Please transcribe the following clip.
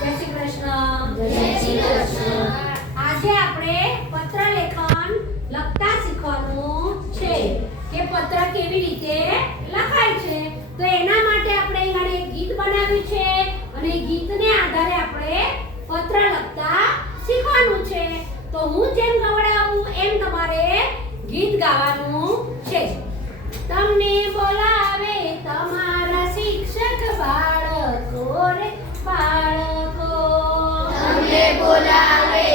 જય શ્રી કૃષ્ણ. જય શ્રી કૃષ્ણ. આજે આપણે પત્ર લેખન લખતા શીખવાનું છે કે પત્ર કેવી રીતે લખાય છે. તો એના માટે આપણે અહીં એક ગીત બનાવ્યું છે અને એ ગીતને આધારે આપણે પત્ર લખતા શીખવાનું છે. તો હું જેમ ગવડાવું એમ તમારે ગીત ગાવાનું છે. તમને બોલાવે તમારા શિક્ષક બાળકો રે બાળકો. તમને બોલાવે